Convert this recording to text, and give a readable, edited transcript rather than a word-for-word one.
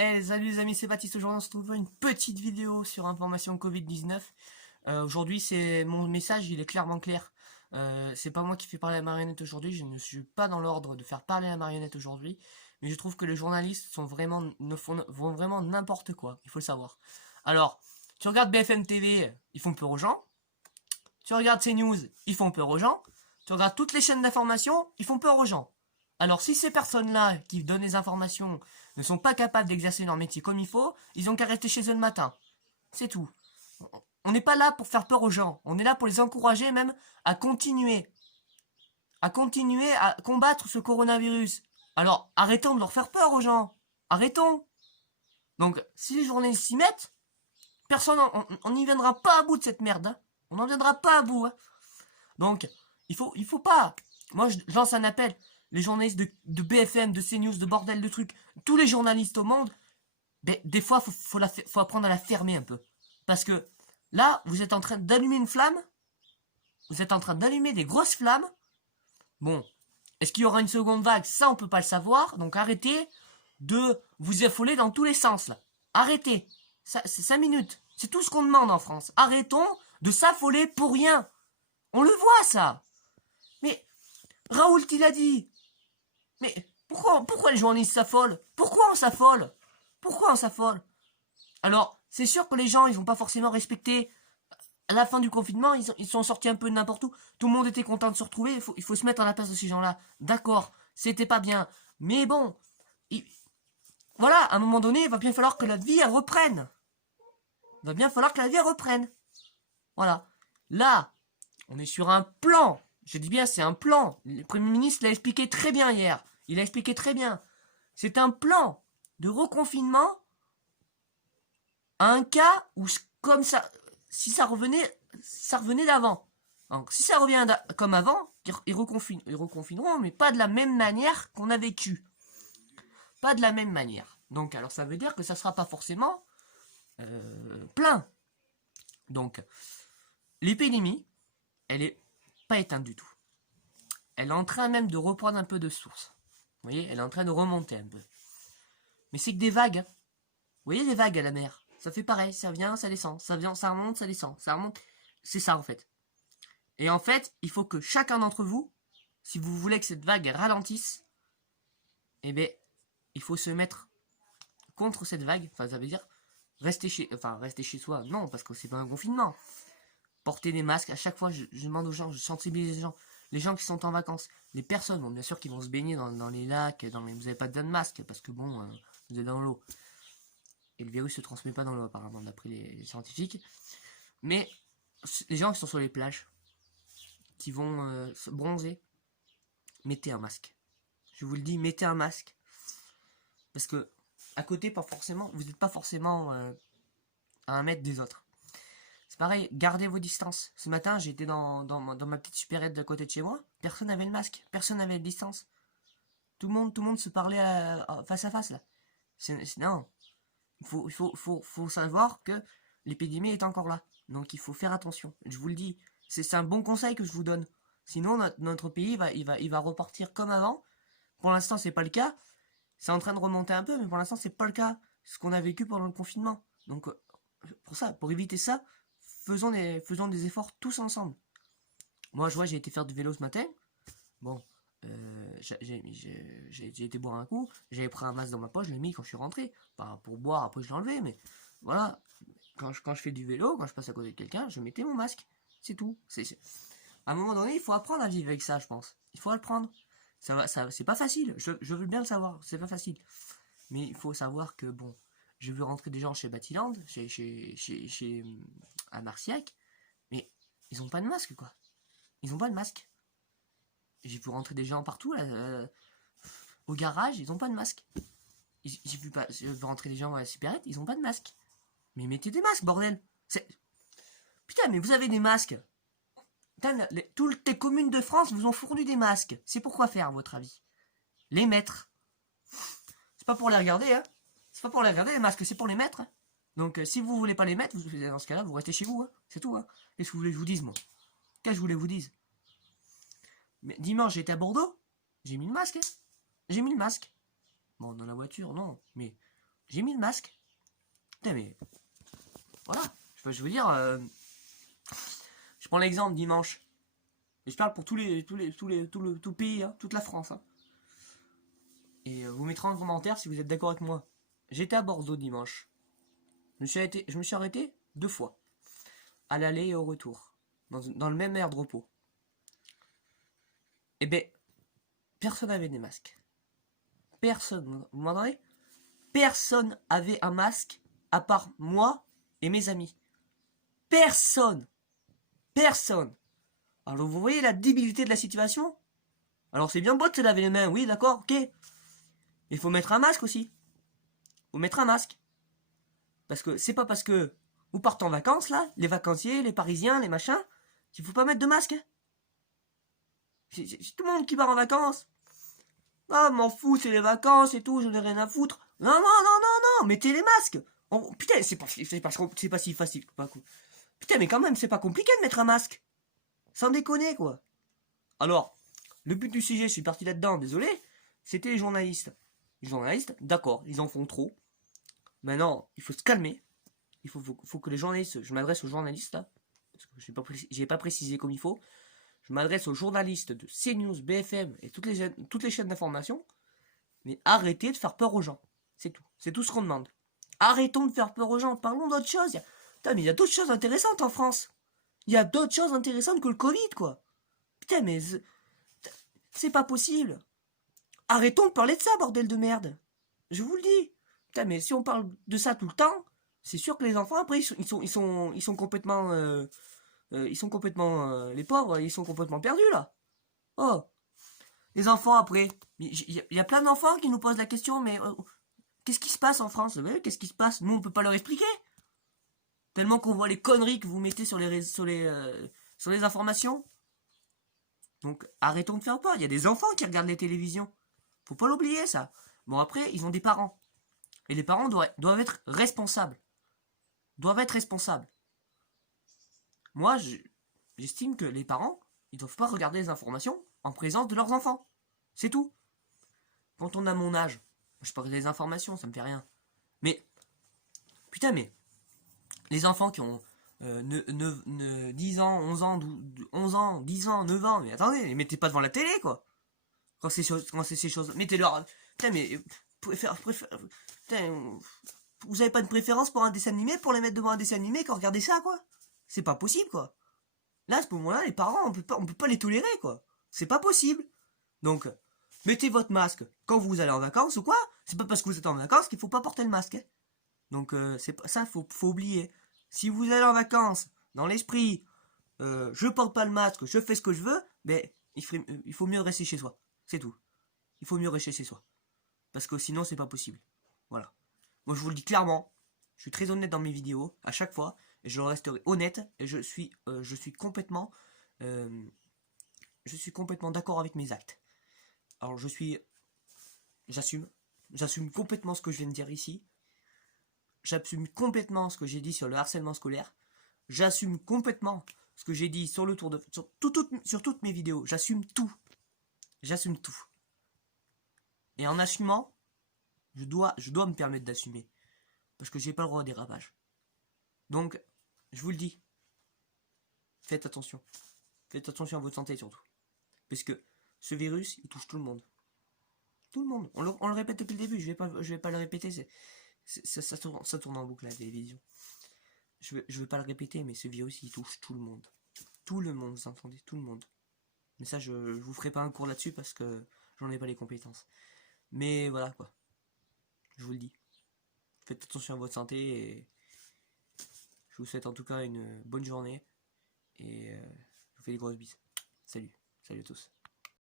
Salut les amis, c'est Baptiste. Aujourd'hui, on se retrouve pour une petite vidéo sur information Covid-19. Aujourd'hui, mon message, il est clairement clair. C'est pas moi qui fais parler la marionnette aujourd'hui. Je ne suis pas dans l'ordre de faire parler la marionnette aujourd'hui. Mais je trouve que les journalistes vont vraiment n'importe quoi. Il faut le savoir. Alors, tu regardes BFM TV, ils font peur aux gens. Tu regardes CNews, ils font peur aux gens. Tu regardes toutes les chaînes d'information, ils font peur aux gens. Alors si ces personnes-là qui donnent les informations ne sont pas capables d'exercer leur métier comme il faut, ils ont qu'à rester chez eux le matin. C'est tout. On n'est pas là pour faire peur aux gens. On est là pour les encourager même à continuer. À continuer à combattre ce coronavirus. Alors arrêtons de leur faire peur aux gens. Arrêtons. Donc si les journalistes s'y mettent, personne, on n'y viendra pas à bout de cette merde. Hein. On n'en viendra pas à bout. Hein. Donc, il faut pas. Moi, je lance un appel. Les journalistes de BFM, de CNews, de bordel de trucs, tous les journalistes au monde, des fois, faut apprendre à la fermer un peu. Parce que là, vous êtes en train d'allumer une flamme. Vous êtes en train d'allumer des grosses flammes. Bon, est-ce qu'il y aura une seconde vague? Ça, on peut pas le savoir. Donc, arrêtez de vous affoler dans tous les sens, là. Arrêtez. Ça, c'est 5 minutes. C'est tout ce qu'on demande en France. Arrêtons de s'affoler pour rien. On le voit, ça. Mais Raoult, il a dit. Mais pourquoi les journalistes s'affolent? Pourquoi on s'affole? Pourquoi on s'affole? Alors, c'est sûr que les gens, ils vont pas forcément respecter. À la fin du confinement, ils sont sortis un peu de n'importe où. Tout le monde était content de se retrouver. Il faut se mettre à la place de ces gens-là. D'accord, c'était pas bien. Mais bon, voilà, à un moment donné, il va bien falloir que la vie, elle reprenne. Il va bien falloir que la vie, elle reprenne. Voilà. Là, on est sur un plan. Je dis bien, c'est un plan. Le Premier ministre l'a expliqué très bien hier. Il a expliqué très bien. C'est un plan de reconfinement à un cas où, comme ça, si ça revenait d'avant. Donc, si ça revient comme avant, ils reconfineront, mais pas de la même manière qu'on a vécu. Pas de la même manière. Donc, alors ça veut dire que ça sera pas forcément plein. Donc, l'épidémie, elle est pas éteinte du tout. Elle est en train même de reprendre un peu de source. Vous voyez, elle est en train de remonter un peu. Mais c'est que des vagues. Hein. Vous voyez les vagues à la mer? Ça fait pareil, ça vient, ça descend. Ça vient, ça remonte, ça descend. Ça remonte. C'est ça en fait. Et en fait, il faut que chacun d'entre vous, si vous voulez que cette vague ralentisse, eh bien, il faut se mettre contre cette vague. Enfin, ça veut dire rester chez soi. Non, parce que c'est pas un confinement. Porter des masques. À chaque fois, je demande aux gens, je sensibilise les gens. Les gens qui sont en vacances, les personnes, bon, bien sûr, qui vont se baigner dans les lacs, vous n'avez pas besoin de masque, parce que bon, vous êtes dans l'eau. Et le virus se transmet pas dans l'eau, apparemment, d'après les scientifiques. Mais les gens qui sont sur les plages, qui vont se bronzer, mettez un masque. Je vous le dis, mettez un masque. Parce que, à côté, pas forcément, vous n'êtes pas forcément à 1 mètre des autres. C'est pareil, gardez vos distances. Ce matin, j'étais dans ma petite supérette d'à côté de chez moi. Personne n'avait le masque. Personne n'avait la distance. Tout le monde se parlait face à face, là. Non. Il faut savoir que l'épidémie est encore là. Donc, il faut faire attention. Je vous le dis. C'est un bon conseil que je vous donne. Sinon, notre pays, il va repartir comme avant. Pour l'instant, c'est pas le cas. C'est en train de remonter un peu, mais pour l'instant, c'est pas le cas. Ce qu'on a vécu pendant le confinement. Donc, pour éviter ça, faisons des efforts tous ensemble. Moi, je vois, j'ai été faire du vélo ce matin. Bon, j'ai été boire un coup. J'avais pris un masque dans ma poche, je l'ai mis quand je suis rentré. Enfin, pour boire, après je l'ai enlevé, mais voilà. Quand je fais du vélo, quand je passe à côté de quelqu'un, je mettais mon masque. C'est tout. À un moment donné, il faut apprendre à vivre avec ça, je pense. Il faut apprendre. C'est pas facile. Je veux bien le savoir. C'est pas facile. Mais il faut savoir que, bon, j'ai vu rentrer des gens chez Batiland, à Marciac, mais ils ont pas de masque, quoi. Ils ont pas de masque. J'ai vu rentrer des gens partout, là, au garage, ils ont pas de masque. J'ai vu rentrer des gens à la supérette, ils ont pas de masque. Mais mettez des masques, bordel. Putain, mais vous avez des masques. Putain, toutes les communes de France vous ont fourni des masques. C'est pourquoi faire, à votre avis? Les mettre. C'est pas pour les regarder, hein. C'est pas pour les regarder, les masques, c'est pour les mettre. Hein. Donc, si vous voulez pas les mettre, dans ce cas-là, vous restez chez vous. Hein. C'est tout. Hein. Qu'est-ce que vous voulez que je vous dise, moi? Qu'est-ce que je voulais vous dise? Mais dimanche, j'étais à Bordeaux. J'ai mis le masque. Hein. J'ai mis le masque. Bon, dans la voiture, non. Mais j'ai mis le masque. Putain, mais voilà. Je veux dire, je prends l'exemple dimanche. Et je parle pour tout le pays, hein, toute la France. Hein. Et vous mettrez en commentaire si vous êtes d'accord avec moi. J'étais à Bordeaux dimanche. Je me suis arrêté 2 fois. À l'aller et au retour. Dans le même aire de repos. Et ben, personne n'avait des masques. Personne. Vous m'entendez? Personne avait un masque à part moi et mes amis. Personne. Personne. Alors vous voyez la débilité de la situation? Alors c'est bien beau de se laver les mains, oui d'accord, ok. Il faut mettre un masque aussi. Faut mettre un masque. Parce que c'est pas parce que vous partez en vacances là, les vacanciers, les parisiens, les machins, qu'il faut pas mettre de masque. Hein. C'est tout le monde qui part en vacances. Ah, m'en fous, c'est les vacances et tout, j'en ai rien à foutre. Non, non, non, non, non, mettez les masques. Oh, putain, c'est pas si facile. Putain, mais quand même, c'est pas compliqué de mettre un masque. Sans déconner, quoi. Alors, le but du sujet, je suis parti là-dedans, désolé, c'était les journalistes. Les journalistes, d'accord, ils en font trop. Maintenant, il faut se calmer. Il faut que les journalistes, je m'adresse aux journalistes là, parce que j'ai pas précisé comme il faut. Je m'adresse aux journalistes de CNews, BFM et toutes les chaînes d'information. Mais arrêtez de faire peur aux gens. C'est tout. C'est tout ce qu'on demande. Arrêtons de faire peur aux gens. Parlons d'autres choses. Putain, mais il y a d'autres choses intéressantes en France. Il y a d'autres choses intéressantes que le Covid, quoi. Putain, mais c'est pas possible. Arrêtons de parler de ça, bordel de merde. Je vous le dis. Putain, mais si on parle de ça tout le temps, c'est sûr que les enfants, après, ils sont complètement... ils sont complètement... les pauvres, ils sont complètement perdus, là. Oh. Les enfants, après. Il y a plein d'enfants qui nous posent la question, mais... qu'est-ce qui se passe en France? Qu'est-ce qui se passe? Nous, on peut pas leur expliquer. Tellement qu'on voit les conneries que vous mettez sur les informations. Donc, arrêtons de faire peur. Il y a des enfants qui regardent les télévisions. Faut pas l'oublier, ça. Bon, après, ils ont des parents. Et les parents doivent être responsables. Doivent être responsables. Moi, j'estime que les parents, ils doivent pas regarder les informations en présence de leurs enfants. C'est tout. Quand on a mon âge, je parle des informations, ça me fait rien. Mais, putain, mais, les enfants qui ont 10 ans, 11 ans, 11 ans, 10 ans, 9 ans, mais attendez, les mettez pas devant la télé, quoi. Quand c'est ces choses, mettez-leur... Putain, mais... Putain, vous avez pas de préférence pour un dessin animé, pour les mettre devant un dessin animé quand regardez ça, quoi? C'est pas possible, quoi. Là, à ce moment-là, les parents, on peut pas les tolérer, quoi. C'est pas possible. Donc, mettez votre masque quand vous allez en vacances ou quoi. C'est pas parce que vous êtes en vacances qu'il faut pas porter le masque. Hein. Donc, c'est pas ça, faut oublier. Si vous allez en vacances, dans l'esprit, je porte pas le masque, je fais ce que je veux, mais il faut mieux rester chez soi. C'est tout. Il faut mieux rester chez soi. Parce que sinon, c'est pas possible. Voilà. Moi, je vous le dis clairement. Je suis très honnête dans mes vidéos, à chaque fois. Et je resterai honnête. Et je suis complètement d'accord avec mes actes. Alors, j'assume complètement ce que je viens de dire ici. J'assume complètement ce que j'ai dit sur le harcèlement scolaire. J'assume complètement ce que j'ai dit sur le tour de... sur toutes mes vidéos. J'assume tout. J'assume tout. Et en assumant, je dois me permettre d'assumer. Parce que j'ai pas le droit au dérapage. Donc, je vous le dis. Faites attention. Faites attention à votre santé surtout. Parce que ce virus, il touche tout le monde. Tout le monde. On le répète depuis le début. Je vais pas le répéter. Ça tourne en boucle la télévision. Je vais pas le répéter, mais ce virus, il touche tout le monde. Tout le monde, vous entendez? Tout le monde. Mais ça, je vous ferai pas un cours là-dessus parce que j'en ai pas les compétences. Mais voilà, quoi. Je vous le dis. Faites attention à votre santé et je vous souhaite en tout cas une bonne journée. Et je vous fais des grosses bises. Salut. Salut à tous.